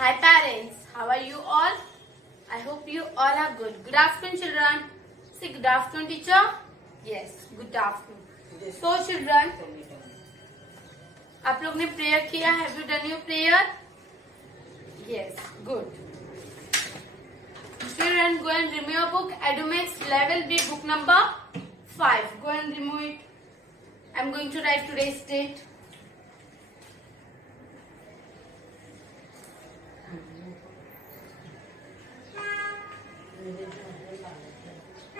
Hi parents, how are you all? I hope you all are good. Good afternoon children. Say good afternoon teacher. Yes, good afternoon. So children, आप लोग ने प्रेयर किया? Have you done your prayer? Yes, good. Children, go and remove your book. Edumax Level B, book number 5. Go and remove it. I am going to write today's date.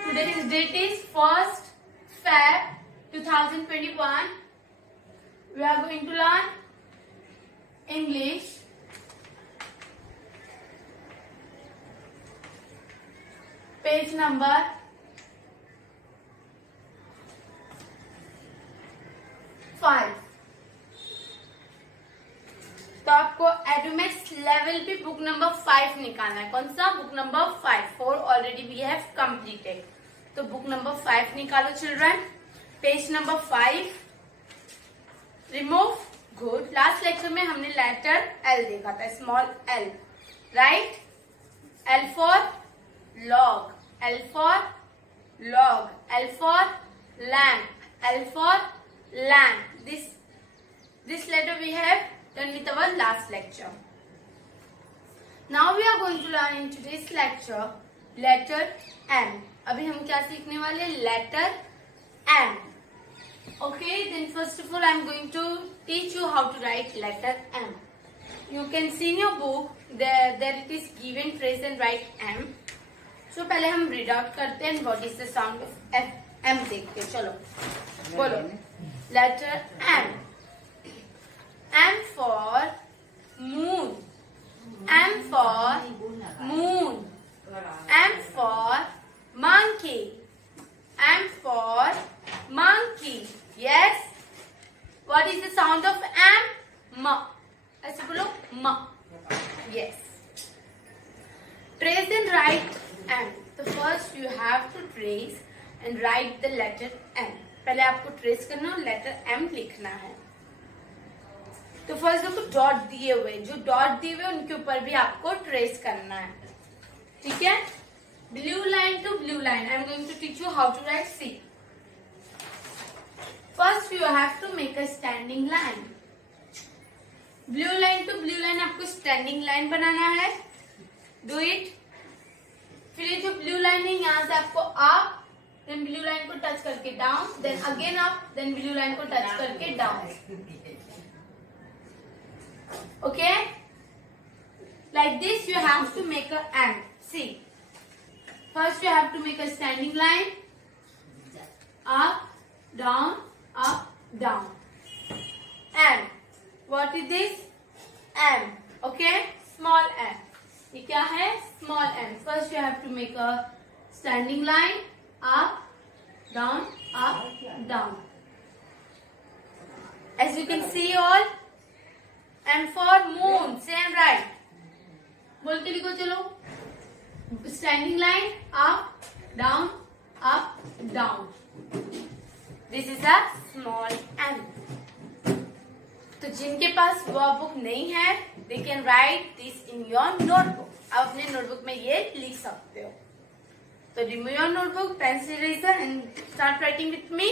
Today's date is 1st Feb 2021. We are going to learn English. Page number 5. तो आपको Edumax level पे book number 5 निकालना है. कौन सा? Book number 5. 4 already we have completed. तो book number 5 निकालो children. Page number 5. Remove. Good. Last lecture में हमने लेटर एल देखा था, small L, right? L for log, L for log, L for lamp, L for lamp. This letter we have done with our last lecture. Now we are going to learn in today's lecture letter M. अभी हम क्या सीखने वाले? Letter M. Okay, then first of all I am going to teach you how to write letter M. You can see in your book there it is given phrase and write M. So पहले हम read out करते हैं. What is the sound of M देखते हैं. चलो बोलो. Letter M. M for moon, M for moon, M for monkey, M for monkey. Yes. What is the sound of M? म. ऐसे बोलो म. Yes. Trace and write M. So first you have to trace and write the letter M. पहले आपको ट्रेस करना और letter M लिखना है. तो फर्स्ट देखो डॉट दिए हुए, जो डॉट दिए हुए उनके ऊपर भी आपको ट्रेस करना है. ठीक है? Blue line to blue line. I am going to teach you how to write. See. First you have to make a standing line. Blue line to blue line आपको स्टैंडिंग लाइन बनाना है. डू इट. फिर ये जो ब्लू लाइन है यहाँ से आपको अप, देन ब्लू लाइन को टच करके down, then again up, then blue line को टच करके down. Okay? Like this you have to make a M. See. First you have to make a standing line. Up down up down. M. What is this? M. Okay? Small M. ये क्या है? Small M. First you have to make a standing line. Up down up down. As you can see all. M for moon. Same right. बोल के लिखो. चलो. Standing line up down up down. This is a small M. तो जिनके पास वह book नहीं है, they can write this in your notebook. आप अपने नोटबुक में ये लिख सकते हो. तो remove your notebook, pencil eraser and start writing with me.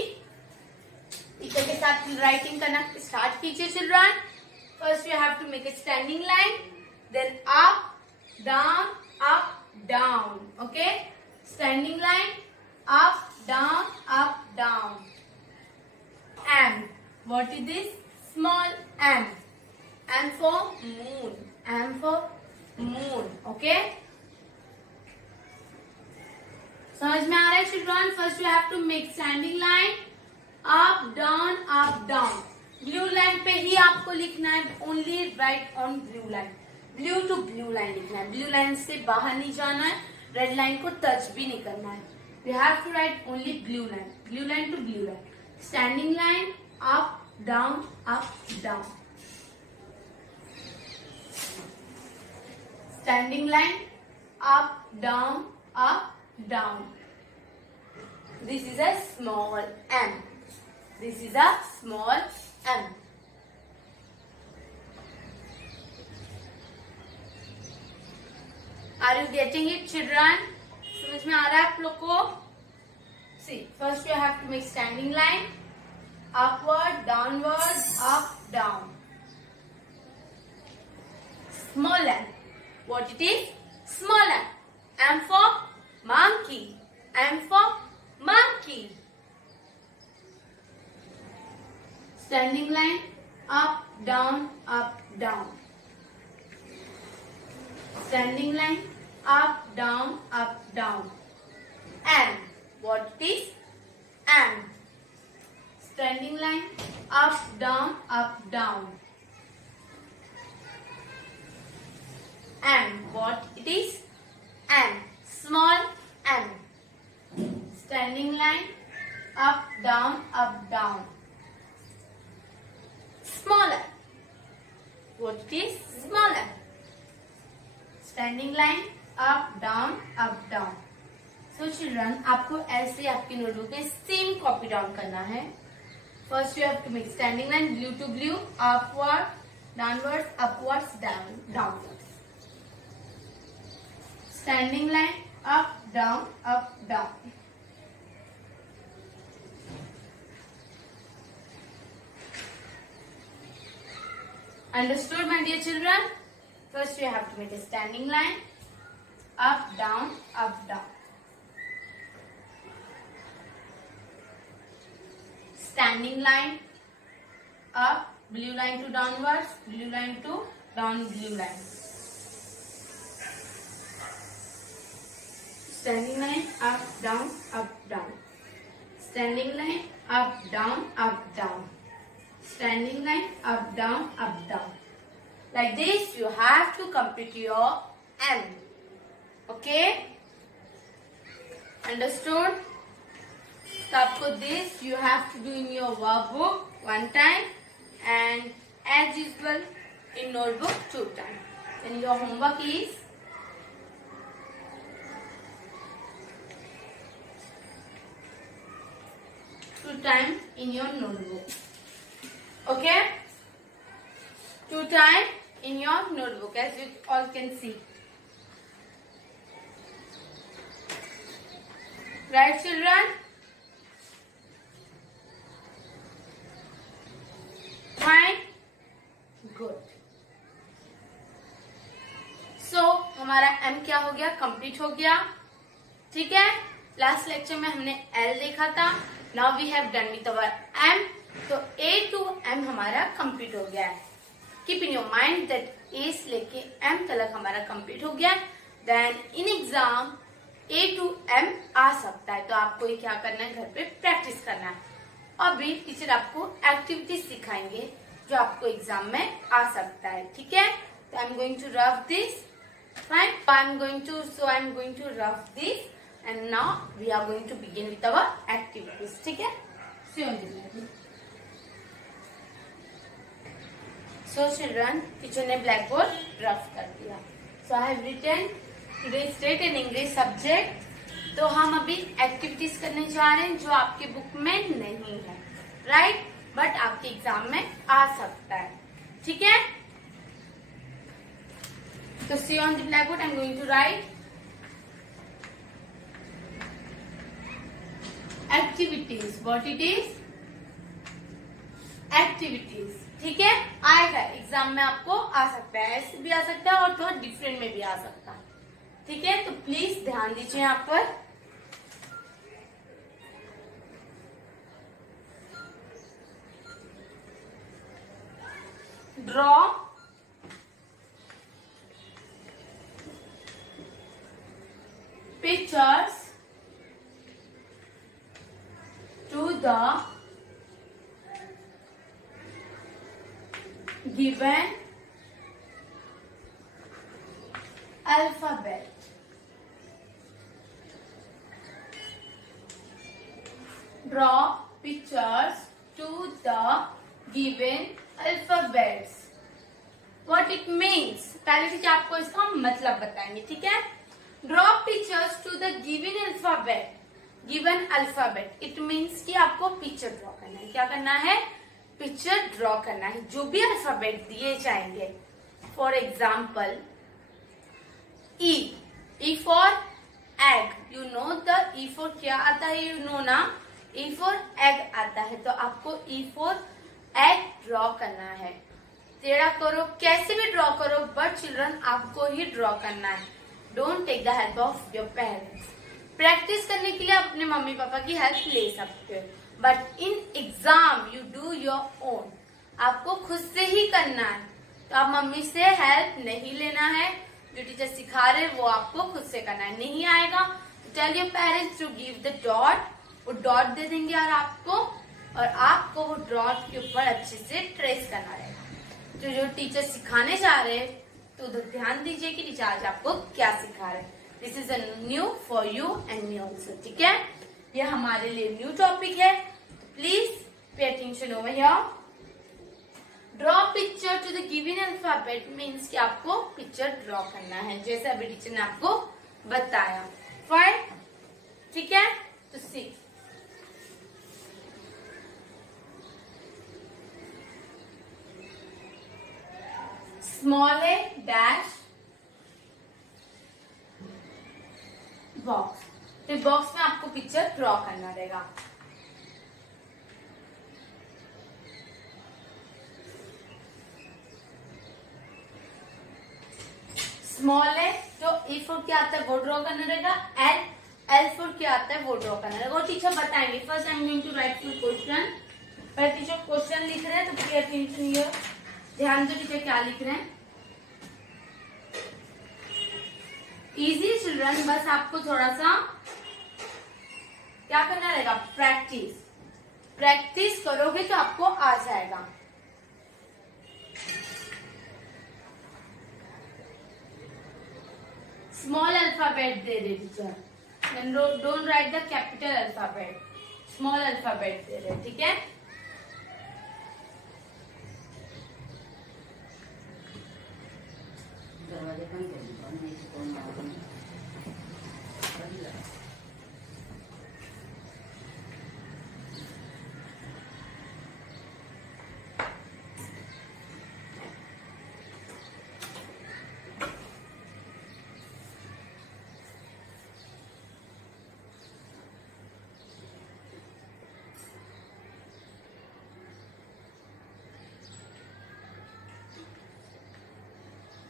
Teacher के साथ राइटिंग करना स्टार्ट कीजिए children. First you have to make a standing line, then up down up down. Okay? Standing line up down up down. M. What is this? Small m. M for moon. M for moon. Okay? समझ में आ रहा है children? First you have to make standing line. Up down up down. Blue line पे ही आपको लिखना है. Only write on blue line. Blue to blue line लिखना है. ब्लू लाइन से बाहर नहीं जाना है. रेड लाइन को टच भी नहीं करना है. You have to write only blue line. Blue line to blue line. Standing line up down up down. Standing line up down up down. This is a small m. This is a small m. Are you getting it children? समझ में आ रहा है आप लोग को? See first you have to make standing line, upward downward up down. Small m. What it is? Small m. M for monkey. M for monkey. Standing line, up, down, up, down. Standing line, up, down, up, down. M. What it is? M. Standing line, up, down, up, down. M. What it is? M. Small m. Standing line, up, down, up, down. Smaller. What it is? Smaller. Standing line, up, down, up, down. So children, आपको ऐसे आपकी नोटबुक में same copy down करना है. First you have to make standing line, blue to blue, upward, downwards, upwards, downwards. Standing line, up, down, up, down. Understood, my dear children? First you have to make a standing line, up, down, up, down. Standing line, up, blue line to downwards, blue line to down, blue line. Standing line, up, down, up, down. Standing line, up, down, up, down. Standing line, up, down, up, down. Like this, you have to complete your M. Okay? Understood? So, आपको this you have to do in your workbook one time and as usual in notebook 2 times. And your homework is time in your notebook. Okay? 2 times in your notebook as you all can see. Right children? Fine? Good. So हमारा M क्या हो गया? कंप्लीट हो गया. ठीक है? Last lecture में हमने L देखा था. Now we have done with our M. तो A to M हमारा कंप्लीट हो गया है. Keep in your mind that A से लेके M तक हमारा कंप्लीट हो गया है. Then in exam A to M आ सकता है. तो आपको ये क्या करना है? घर पे प्रैक्टिस करना है. और भी टीचर आपको एक्टिविटीज सिखाएंगे जो आपको एग्जाम में आ सकता है. ठीक है? तो I am going to rough this. Fine. I am going to rough this. And now we are going to begin with our activities. ठीक है? So children, teacher ने blackboard rough कर दिया. So I have written today's state and English subject. तो हम अभी एक्टिविटीज करने जा रहे हैं जो आपके बुक में नहीं है, राइट? बट आपके एग्जाम में आ सकता है. ठीक है? तो see on the blackboard I am going to write activities. What it is? Activities. ठीक है? आएगा एग्जाम में, आपको आ सकता है, ऐसे भी आ सकता है और थोड़ा डिफरेंट में भी आ सकता है. ठीक है? तो प्लीज ध्यान दीजिए यहाँ पर. Draw pictures to the given alphabet. Draw pictures to the given alphabets. What it means? पहले टीचर आपको इसका मतलब बताएंगे. ठीक है? Draw pictures to the given alphabet. Given alphabet. It means कि आपको पिक्चर ड्रॉ करना है. क्या करना है? पिक्चर ड्रॉ करना है. जो भी अल्फाबेट दिए जाएंगे, for example E. E for egg. You know the E for क्या आता है? You know ना, E for egg आता है। तो आपको E for egg ड्रॉ करना है। टेढ़ा करो, कैसे भी ड्रॉ करो, बट चिल्ड्रन आपको ही ड्रॉ करना है। Don't take the help of your parents. Practice करने के लिए अपने मम्मी पापा की हेल्प ले सकते हो, but in exam you do your own. आपको खुद से ही करना है। तो आप मम्मी से हेल्प नहीं लेना है। जो टीचर सिखा रहे हैं वो आपको खुद से करना है। नहीं आएगा तो tell your parents to give the dot. वो डॉट दे देंगे और आपको वो डॉट के ऊपर अच्छे से ट्रेस करना रहेगा। तो जो टीचर सिखाने जा रहे हैं तो उधर ध्यान दीजिए कि टीचर आज आपको क्या सिखा रहे हैं। This is a new for you and me also. ठीक है, ये हमारे लिए न्यू टॉपिक है। Please pay attention over here. Draw picture to the given alphabet means कि आपको पिक्चर ड्रॉ करना है, जैसे अभी टीचर ने आपको बताया। फाइन, ठीक है। तो 6 स्मॉल ए डैश बॉक्स। तो बॉक्स में आपको पिक्चर ड्रॉ करना रहेगा। स्मॉल है जो E फोर क्या आता है वो ड्रॉ करना रहेगा। L फोर क्या आता है वो ड्रॉ करना रहेगा। वो टीचर बताएंगे। First I am going to write full question. पर टीचर क्वेश्चन लिख रहे हैं तो पे अटेंशन हियर। ध्यान दो टीचर क्या लिख रहे हैं। इजी चिल्ड्रन, बस आपको थोड़ा सा क्या करना रहेगा, प्रैक्टिस करोगे तो आपको आ जाएगा। स्मॉल अल्फाबेट दे रहे teacher, don't write the capital alphabet, small alphabet दे रहे, ठीक है।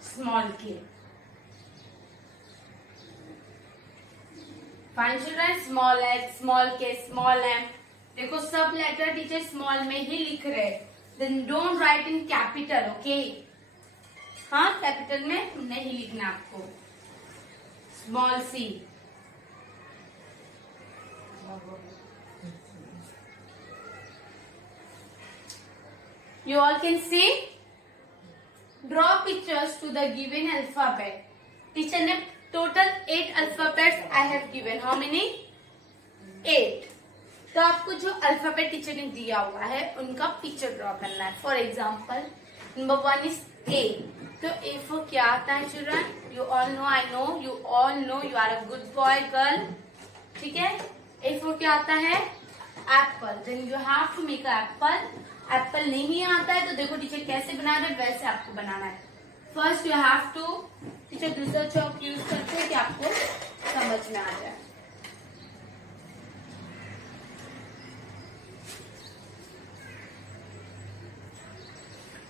Small K fine children, small H, small K, small M. देखो सब लेटर टीचर स्मॉल में ही लिख रहे, then don't write in capital, okay. हाँ, कैपिटल में नहीं लिखना आपको। Small C, you all can see. Draw pictures to the given alphabet. Teacher ने total 8 alphabets I have given. How many? 8. तो आपको जो अल्फाबेट टीचर ने दिया हुआ है उनका पिक्चर ड्रॉ करना है। For example number 1 is A. तो A for क्या आता है children? You all know, I know, you all know, you are a good boy, girl. ठीक है। A for क्या आता है? Apple. Then you have to make an apple. Apple नहीं आता है तो देखो टीचर कैसे बना रहे, वैसे आपको बनाना है। First you have to, teacher दूसरा चौक यूज करते हैं कि आपको समझ में आ जाए।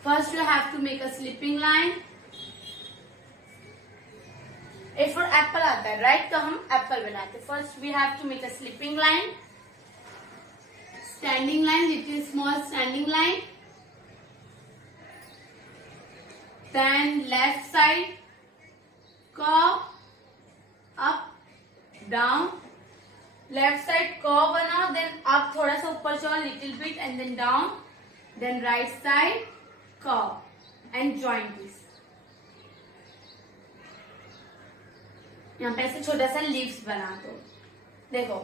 First you have to make a sleeping line. A for apple आता है, राइट? तो हम एप्पल बनाते। First we have to make a sleeping line, standing line, little small standing line, then left side curve, up down, left side curve बनाओ, then up थोड़ा सा ऊपर जाओ little bit and then down, then right side curve and join this। यहाँ पे ऐसे छोटा सा लीव्स बना दो। देखो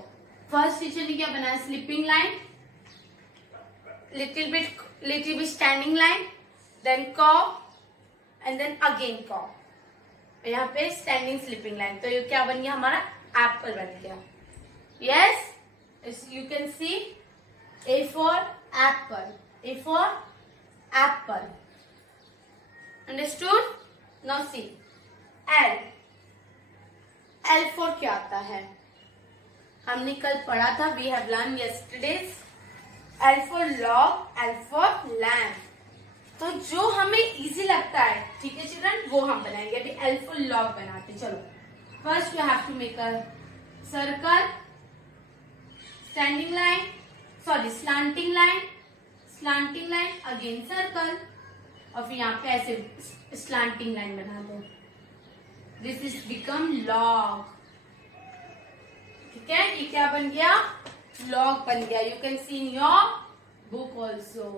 फर्स्ट टीचर ने क्या बनाया, sleeping line, little bit standing line, then curve and then again curve। यहाँ पे standing sleeping line। तो ये क्या बन गया हमारा? एप्पल बन गया। Yes, you can see A for apple, A for apple, understood? Now see L, L4 क्या आता है? हमने कल पढ़ा था, we have learn yesterday. L4 log, L4 lamp। तो जो हमें इजी लगता है, ठीक है चिल्ड्रन, वो हम बनाएंगे। अभी L4 log बनाते। चलो, first you have to make a circle, standing line, sorry slanting line, again circle, और फिर यहाँ पे ऐसे स्लांटिंग लाइन बना दो। This is become log. ठीक है, ये क्या बन गया? लॉग बन गया। You can see in your book also.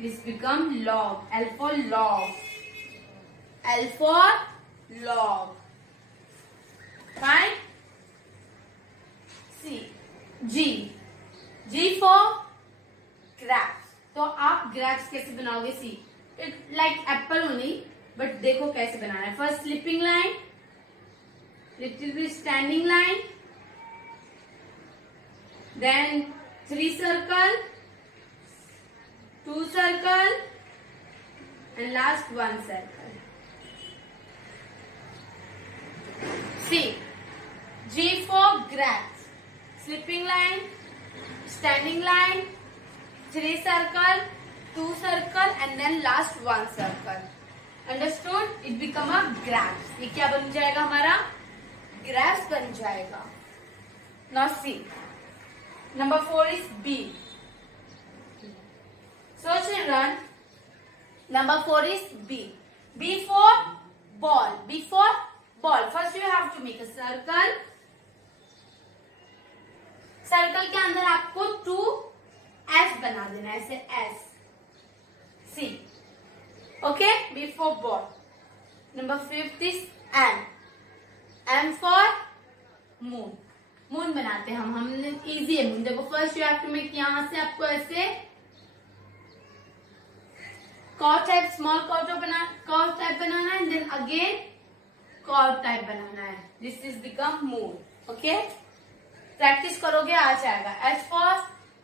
This become log. L for log, L for log। Fine. C, G for grapes। तो आप ग्रैप्स कैसे बनाओगे? See, it like Apple only, but देखो कैसे बनाना है। First sleeping line, little bit standing line, then 3 circle, 2 circle, and last 1 circle. See, G for grapes, slipping line, standing line, 3 circle, 2 circle, and then last 1 circle. Understood? It become a grapes. ये क्या बन जाएगा? हमारा grapes बन जाएगा। Now see, number 4 is B. So children, number 4 is B. B for ball. B for ball. First you have to make a circle. Circle के अंदर आपको 2 S बना देना, ऐसे S, C। Okay, B for ball। Number 5 is M। M for moon। Moon बनाते हैं हमने easy है मून। देखो, first you have to make, यहां से आपको ऐसे cord type, small cord type बनाना है, देन अगेन कॉर्ड टाइप बनाना है। This is become moon. Okay, practice करोगे आ जाएगा। H for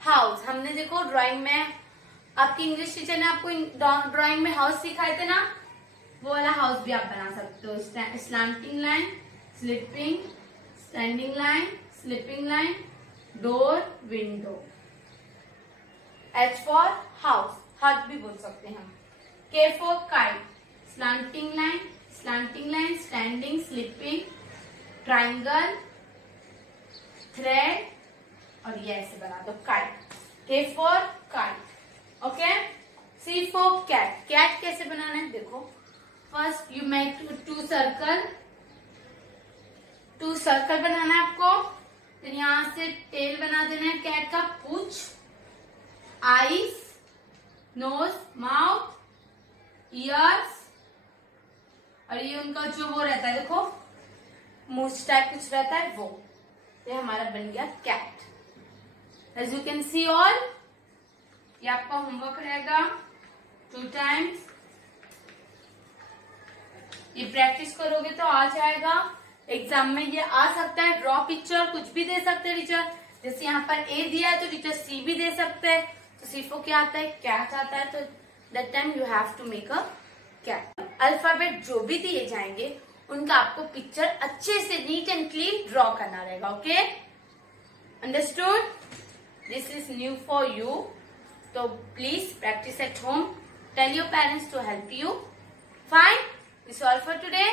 house. हमने देखो ड्राइंग में, आपकी इंग्लिश टीचर ने आपको ड्राइंग में हाउस सिखाए थे ना, वो वाला हाउस भी आप बना सकते हो। Slanting line, sleeping, standing line, sleeping line, door, window. H for house, hut भी बोल सकते हैं हम। K for kite, slanting line, standing, sleeping, triangle, thread, और ये ऐसे बना दो kite. K for kite. Okay, C for cat. Cat कैसे बनाना है? देखो, फर्स्ट यू मेक 2 सर्कल बनाना है आपको। फिर यहां से टेल बना देना है कैट का, पूंछ, आईज, नोज, माउथ, ईयर्स, और ये उनका जो वो रहता है, देखो मूछ टाइप कुछ रहता है, वो। ये हमारा बन गया cat. As you can see all, ये आपका होमवर्क रहेगा 2 टाइम्स। ये प्रैक्टिस करोगे तो आ जाएगा। एग्जाम में ये आ सकता है। ड्रॉ पिक्चर कुछ भी दे सकते हैं टीचर। जैसे यहाँ पर ए दिया है तो टीचर सी भी दे सकते हैं। तो सीफो क्या आता है? कैट आता है। तो that time you have to make a cat. Alphabet जो भी दिए जाएंगे उनका आपको पिक्चर अच्छे से नीट एंड क्लीन ड्रॉ करना रहेगा। Okay, understood? This is new for you, तो please practice at home. Tell your parents to help you. Fine, this all for today.